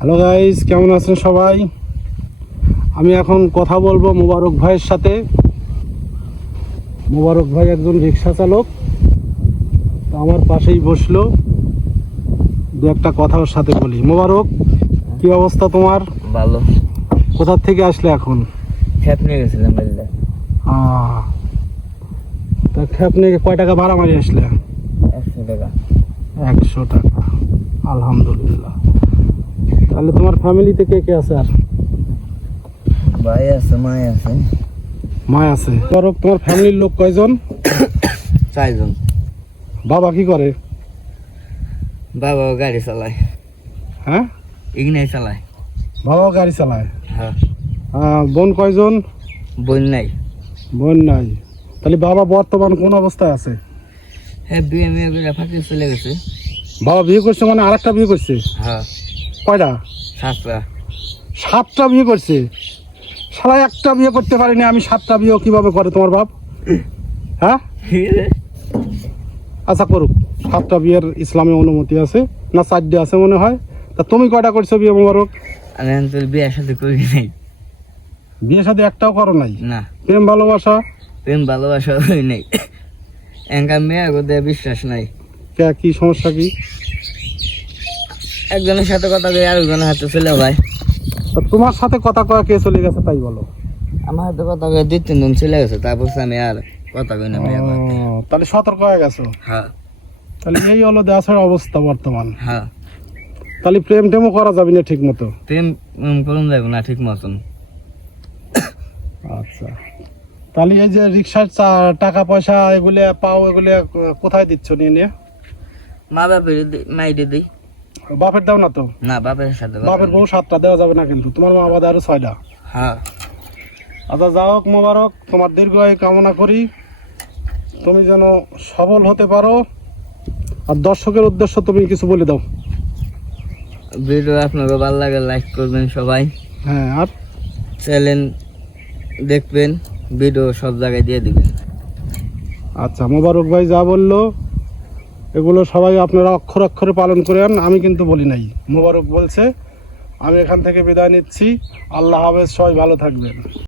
Hello guys, কেমন আছেন সবাই? আমি এখন কথা বলবো মোবারক ভাইয়ের সাথে। মোবারক ভাই একজন রিক্সা চালক, তো আমার পাশেই বসলো। দু একটা কথা ওর সাথে বলি। মোবারক, কি অবস্থা তোমার? ভালো। কোথা থেকে আসলে এখন? খেপ নিয়ে গেছিলাম বুঝলে। তা খেপ নিয়ে কয় টাকা ভাড়া মারি আসলে? 100 টাকা। 100 টাকা, আলহামদুলিল্লাহ। তাহলে তোমার ফ্যামিলিতে কে কে আছে? আর ভাই আছে, মাই আছে। মা আছে। মোবারক, তোমার ফ্যামিলির লোক কয়জন? 4 জন। বাবা কি করে? বাবা গাড়ি চালায়। হ্যাঁ, ইগনাই চালায়। বাবাও গাড়ি চালায়। হ্যাঁ। বোন কয়জন? বোন নাই। বোন নাই। তাহলে বাবা বর্তমান কোন অবস্থায় আছে? হ্যাঁ, বিয়ে মেয়ে করে ফাঁকি চলে গেছে। বাবা বিয়ে করছে মানে আরেকটা বিয়ে করছে? হ্যাঁ। কয়টা? 7টা। 7টা বিয়ে করছে? সারা একটা বিয়ে করতে পারিনি আমি, 7টা বিয়ে কিভাবে করে তোমার বাপ? হ্যাঁ, আচ্ছা করুক। 7টা বিয়ের ইসলামে অনুমতি আছে না? 4টে আছে মনে হয়। তা তুমি কয়টা করছো বিয়ে মোবারক? আমি তো বিয়ের সাথে করি নাই। বিয়ের সাথে একটাও করো নাই? না। প্রেম ভালোবাসা? প্রেম ভালোবাসা হই নাই। একা মেয়ে গোদে বিশ্বাস নাই। কি সমস্যা কি? একজনের সাথে কথা কই আরেকজনের হাতে চলে ভাই। তা তোমার সাথে কথা কয়া কে চলে গেছে তাই বলো? আমার হাতে কথা কই 2-3 জন চলে গেছে, তারপর আমি আর কথা কই না মেয়ে। তাহলে সতর্ক হয়ে গেছো? হ্যাঁ। তাহলে এই হলো দেশের অবস্থা বর্তমান। হ্যাঁ। তাহলে প্রেম টেমও করা যাবে না ঠিক মতো? প্রেম করুন যাবো না ঠিক মতন। আচ্ছা, তাহলে এই যে রিক্সার টাকা পয়সা এগুলো পাও, এগুলো কোথায় দিচ্ছ নিয়ে নিয়ে? মা বাপের মাইরে দিই। বাপের দাও না তো? না, বাপের সাথে বাপের বউ 7টা দেওয়া যাবে না কিন্তু, তোমার মা বাবা আরো 6টা। হ্যাঁ। আচ্ছা, যাও হোক মোবারক, তোমার দীর্ঘায়ু কামনা করি, তুমি যেন সবল হতে পারো। আর দর্শকের উদ্দেশ্য তুমি কিছু বলে দাও। ভিডিও আপনাকে ভালো লাগে লাইক করবেন সবাই। হ্যাঁ, আর চ্যানেল দেখবেন, ভিডিও সব জায়গায় দিয়ে দিবেন। আচ্ছা, মোবারক ভাই যা বললো এগুলো সবাই আপনারা অক্ষরে অক্ষরে পালন করেন, আমি কিন্তু বলি নাই, মোবারক বলছে। আমি এখান থেকে বিদায় নিচ্ছি। আল্লাহ হাফেজ, সবাই ভালো থাকবেন।